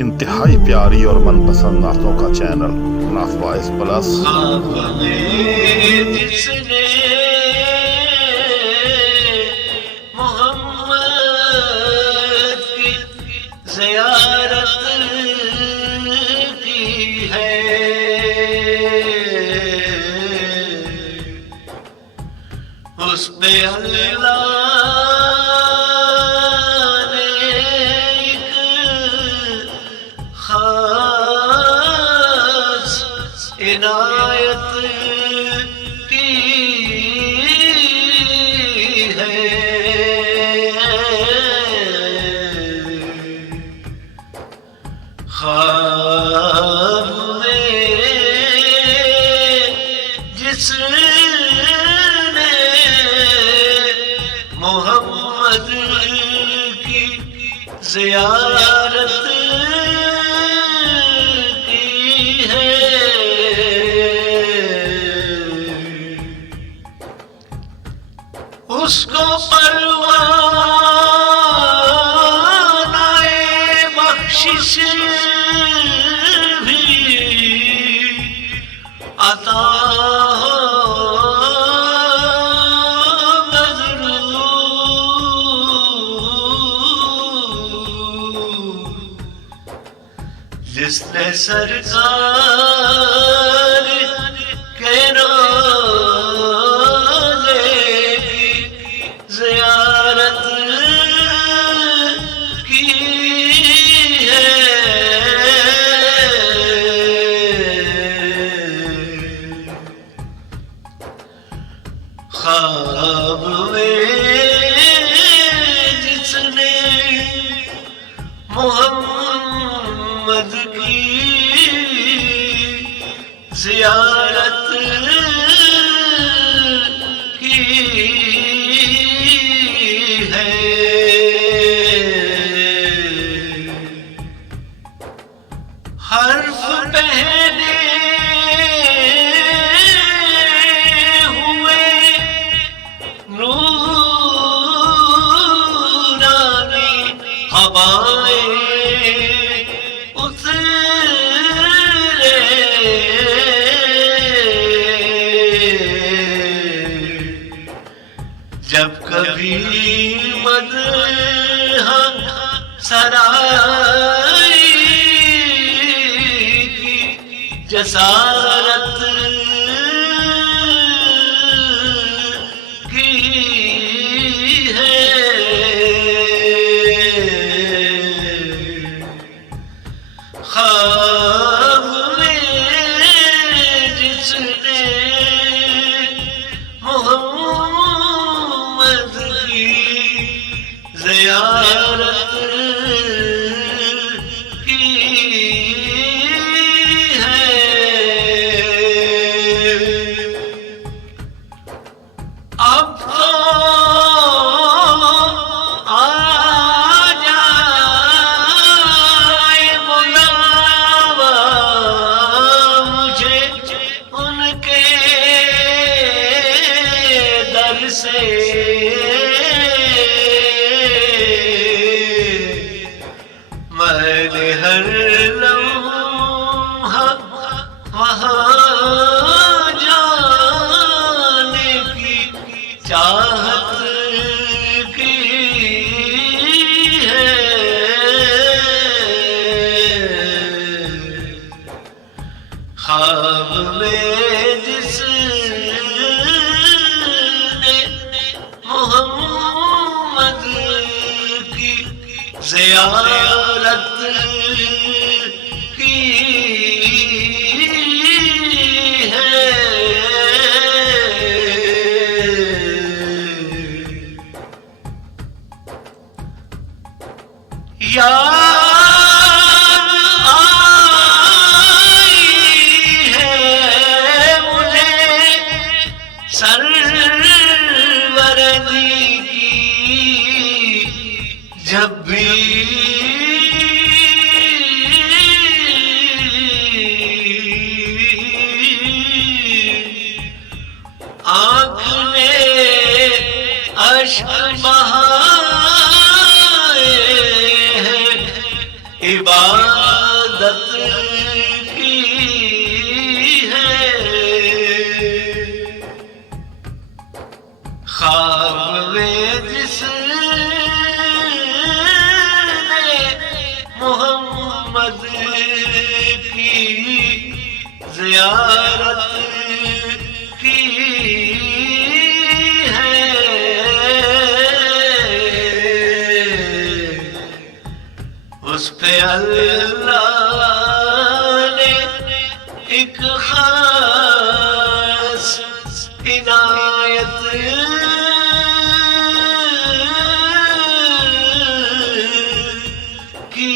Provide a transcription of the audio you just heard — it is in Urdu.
انتہائی پیاری اور من پسند نعتوں کا چینل نعت وائز پلس۔ خواب میں جس نے محمد کی زیارت کی ہے، اس پہ اللہ عنایت کی ہے۔ خواب میں جس نے محمد کی زیارت اس کو پروانۂ بخشش بھی عطا ہو مظلوم، جس نے سرکار کے زیارت کی ہے۔ خواب میں جس نے محمد کی زیارت کی حرف پہنے ہوئے نورانی ہوائیں اترے، جب کبھی مدح سرائی جسارت کی ہے۔ خواب میں جس نے محمد کی زیارت کی سے میں نے ہر لمحہ وہاں جانے کی چاہت کی ہے۔ خواب میں جس محمد کی زیارت کی ہے۔ یاد آئی ہے مجھے سرورنی جب بھی عبادت کی ہے، خواب میں جس نے محمد کی زیارت کی ہے، اس پہ اللہ نے ایک خاص عنایت کی